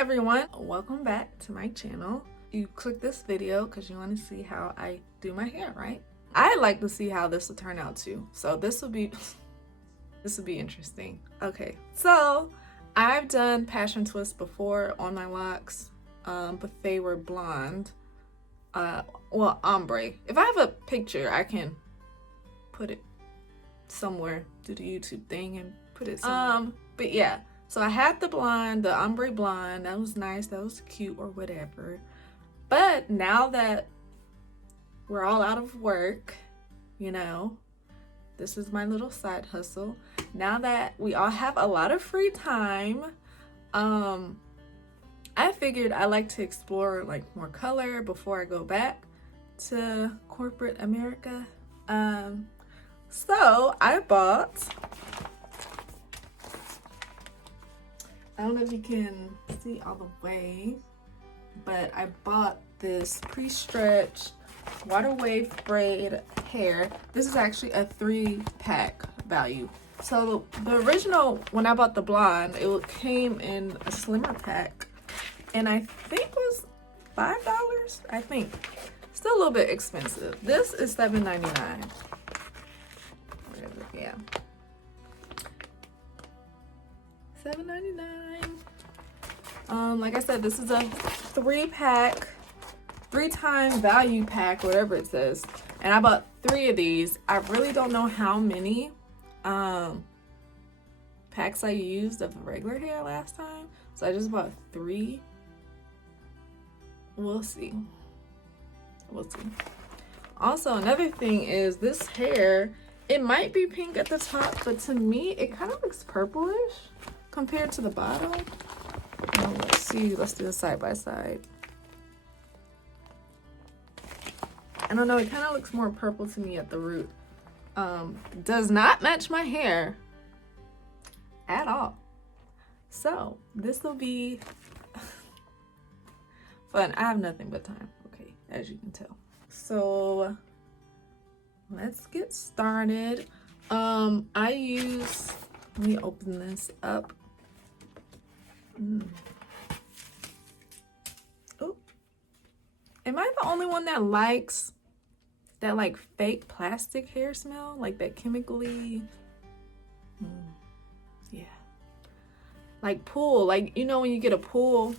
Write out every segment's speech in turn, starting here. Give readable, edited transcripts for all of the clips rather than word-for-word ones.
everyone, welcome back to my channel. You clicked this video because you want to see how I do my hair, right? I'd like to see how this will turn out too. So this will be interesting. Okay, so I've done passion twists before on my locks, but they were blonde. Well, ombre. If I have a picture, I can put it somewhere, do the YouTube thing and put it somewhere. But yeah. So I had the blonde, the ombre blonde. That was nice. That was cute or whatever. But now that we're all out of work, you know, this is my little side hustle. Now that we all have a lot of free time, I figured I like to explore like more color before I go back to corporate America. So I bought, I don't know if you can see all the way, but I bought this pre-stretched water wave braid hair. This is actually a 3-pack value. So the original, when I bought the blonde, it came in a slimmer pack, and I think was $5, I think. Still a little bit expensive. This is $7.99. Yeah. $7.99. Like I said, this is a 3-pack, 3-time value pack, whatever it says. And I bought 3 of these. I really don't know how many packs I used of the regular hair last time. So I just bought 3. We'll see. We'll see. Also, another thing is this hair, it might be pink at the top, but to me, it kind of looks purplish compared to the bottom. Now, let's see. Let's do it side by side. I don't know. It kind of looks more purple to me at the root. Does not match my hair at all. So this will be fun. I have nothing but time. Okay, as you can tell. So let's get started. Let me open this up. Oh, am I the only one that likes that like fake plastic hair smell? Like that chemically, yeah. Like pool, like you know when you get a pool,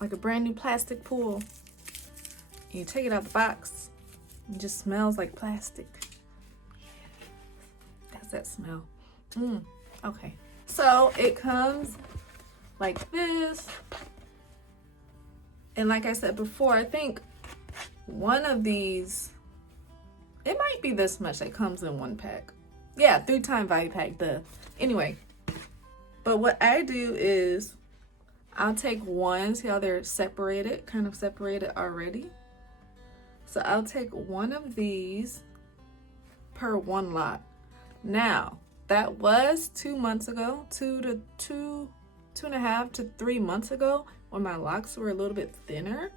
like a brand new plastic pool, and you take it out the box, it just smells like plastic. That's that smell. Okay. So it comes like this. And like I said before, I think one of these, it might be this much that comes in 1 pack. Yeah, 3-time value pack, anyway. But what I do is I'll take one, see how they're separated, kind of separated already. So I'll take one of these per 1 lot. Now, that was 2 months ago, 2.5 to 3 months ago, when my locks were a little bit thinner.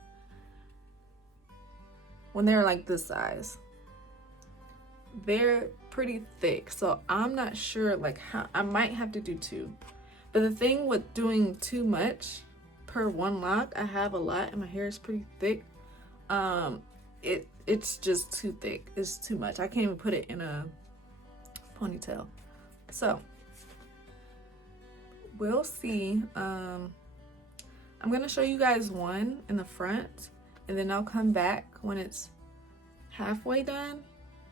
When they're like this size, they're pretty thick. So I'm not sure like how, I might have to do 2. But the thing with doing too much per 1 lock, I have a lot and my hair is pretty thick. It's just too thick. It's too much. I can't even put it in a ponytail. So we'll see. I'm gonna show you guys one in the front, and then I'll come back when it's halfway done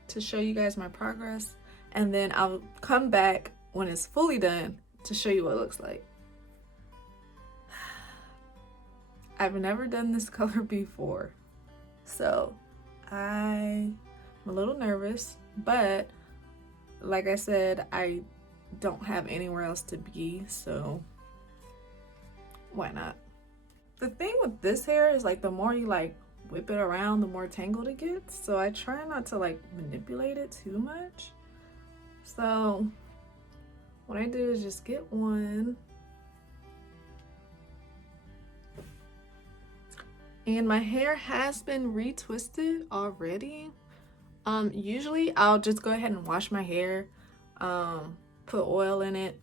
to show you guys my progress, and then I'll come back when it's fully done to show you what it looks like. I've never done this color before, so I'm a little nervous, but like I said, I don't have anywhere else to be, so why not? The thing with this hair is like the more you like whip it around, the more tangled it gets. So I try not to like manipulate it too much. So what I do is just get one. And my hair has been retwisted already. Usually I'll just go ahead and wash my hair, put oil in it,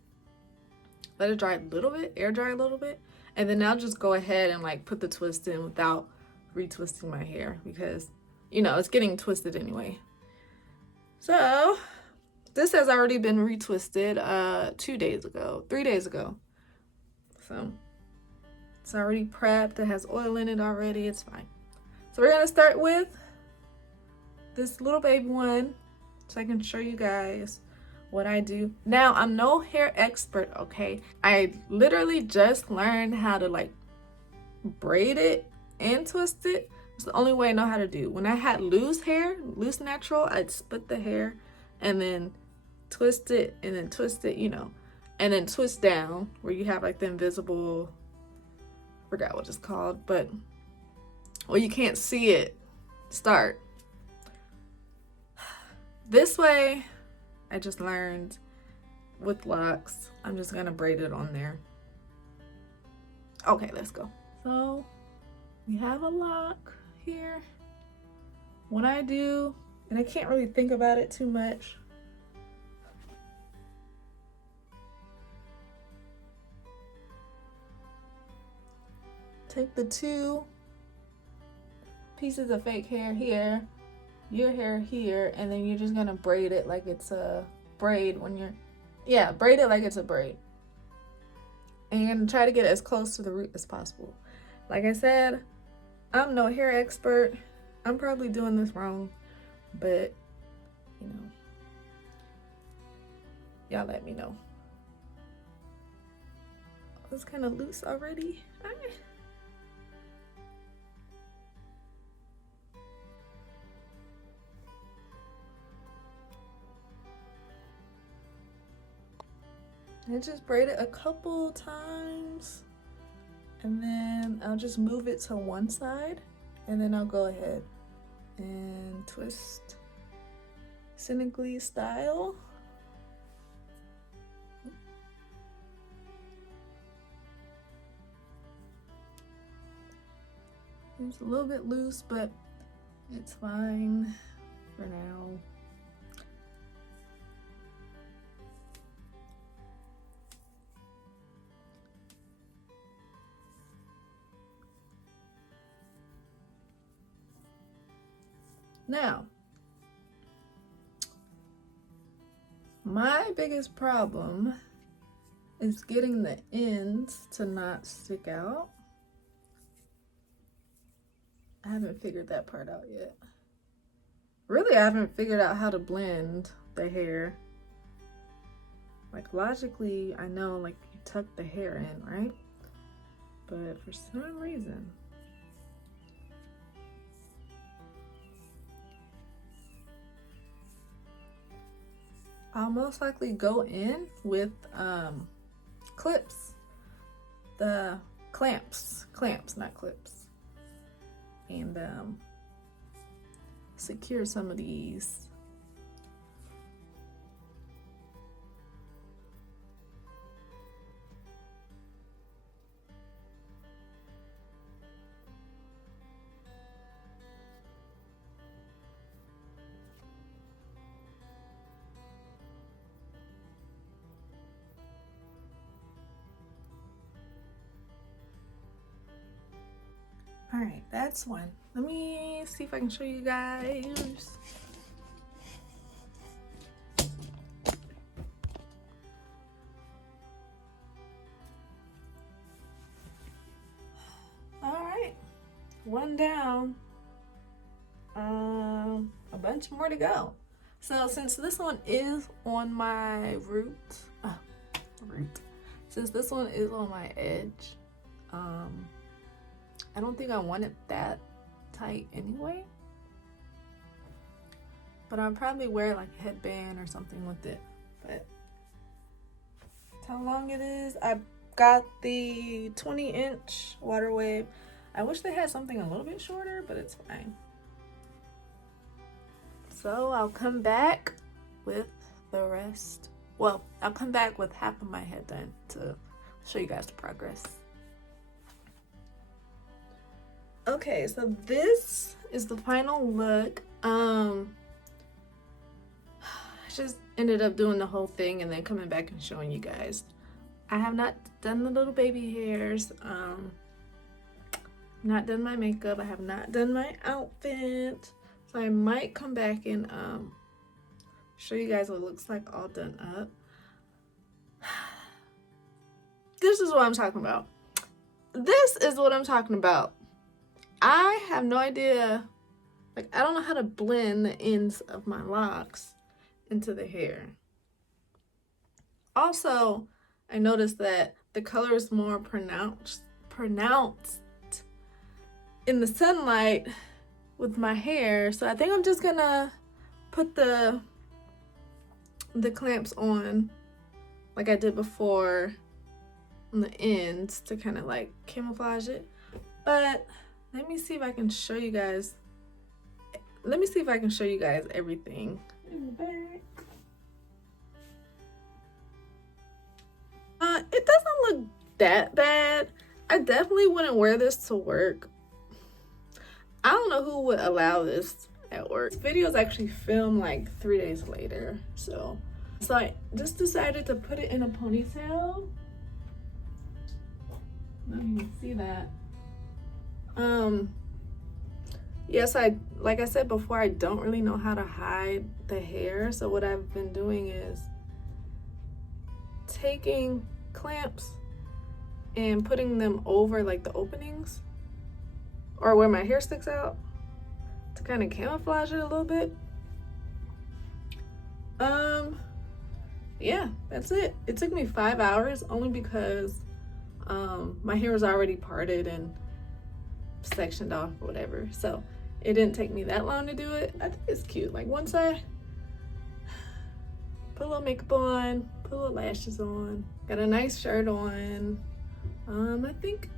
let it dry a little bit, air dry a little bit, and then I'll just go ahead and like put the twist in without retwisting my hair because, you know, it's getting twisted anyway. So this has already been retwisted 3 days ago. So it's already prepped. It has oil in it already. It's fine. So we're gonna start with this little baby one so I can show you guys what I do. Now, I'm no hair expert, okay? I literally just learned how to like braid it and twist it. It's the only way I know how to do. When I had loose hair, loose natural, I'd split the hair and then twist it and then twist it, you know, and then twist down where you have like the invisible, I forgot what it's called, but well, you can't see it start. This way, I just learned with Locs. I'm just gonna braid it on there. Okay, let's go. So we have a lock here. What I do, and I can't really think about it too much. Take the 2 pieces of fake hair here, your hair here, and then you're just gonna braid it like it's a braid when you're, yeah, braid it like it's a braid. And you're gonna try to get as close to the root as possible. Like I said, I'm no hair expert. I'm probably doing this wrong, but you know, y'all let me know. It's kind of loose already. I just braid it a couple times and then I'll just move it to one side and then I'll go ahead and twist cynically style. It's a little bit loose, but it's fine for now. Now, my biggest problem is getting the ends to not stick out. I haven't figured that part out yet. Really, I haven't figured out how to blend the hair. Like logically, I know like you tuck the hair in, right? But for some reason, I'll most likely go in with clips, the clamps, not clips, and secure some of these. All right, that's one. Let me see if I can show you guys. All right, one down. A bunch more to go. So since this one is on my since this one is on my edge, I don't think I want it that tight anyway, but I'll probably wear like a headband or something with it. But that's how long it is. I got the 20-inch water wave. I wish they had something a little bit shorter, but it's fine. So I'll come back with the rest. Well, I'll come back with half of my head done to show you guys the progress. Okay, so this is the final look. I just ended up doing the whole thing and then coming back and showing you guys. I have not done the little baby hairs. Not done my makeup. I have not done my outfit. So I might come back and show you guys what it looks like all done up. This is what I'm talking about. This is what I'm talking about. I have no idea. Like, I don't know how to blend the ends of my locks into the hair. Also, I noticed that the color is more pronounced in the sunlight with my hair. So I think I'm just gonna put the clamps on like I did before on the ends to kind of like camouflage it. But let me see if I can show you guys. Let me see if I can show you guys everything in the back. It doesn't look that bad. I definitely wouldn't wear this to work. I don't know who would allow this at work. This video is actually filmed like 3 days later. So I just decided to put it in a ponytail. Let me see that. Yes, like I said before, I don't really know how to hide the hair. So what I've been doing is taking clamps and putting them over like the openings or where my hair sticks out to kind of camouflage it a little bit. Yeah, that's it. It took me 5 hours only because my hair was already parted and sectioned off or whatever. So it didn't take me that long to do it. I think it's cute. Like, once I put a little makeup on, put a little lashes on, got a nice shirt on, I think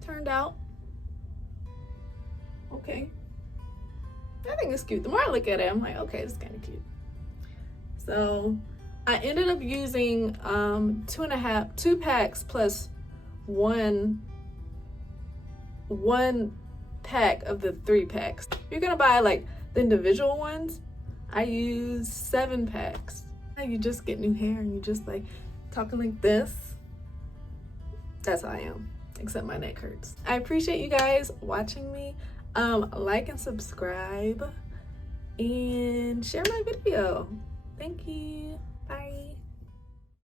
turned out okay. I think it's cute. The more I look at it, I'm like, okay, it's kind of cute. So I ended up using 2 packs plus one pack of the 3 packs. If you're gonna buy like the individual ones, I use 7 packs. You just get new hair and you just like talking like this. That's how I am, except my neck hurts. I appreciate you guys watching me. Like and subscribe and share my video. Thank you. Bye.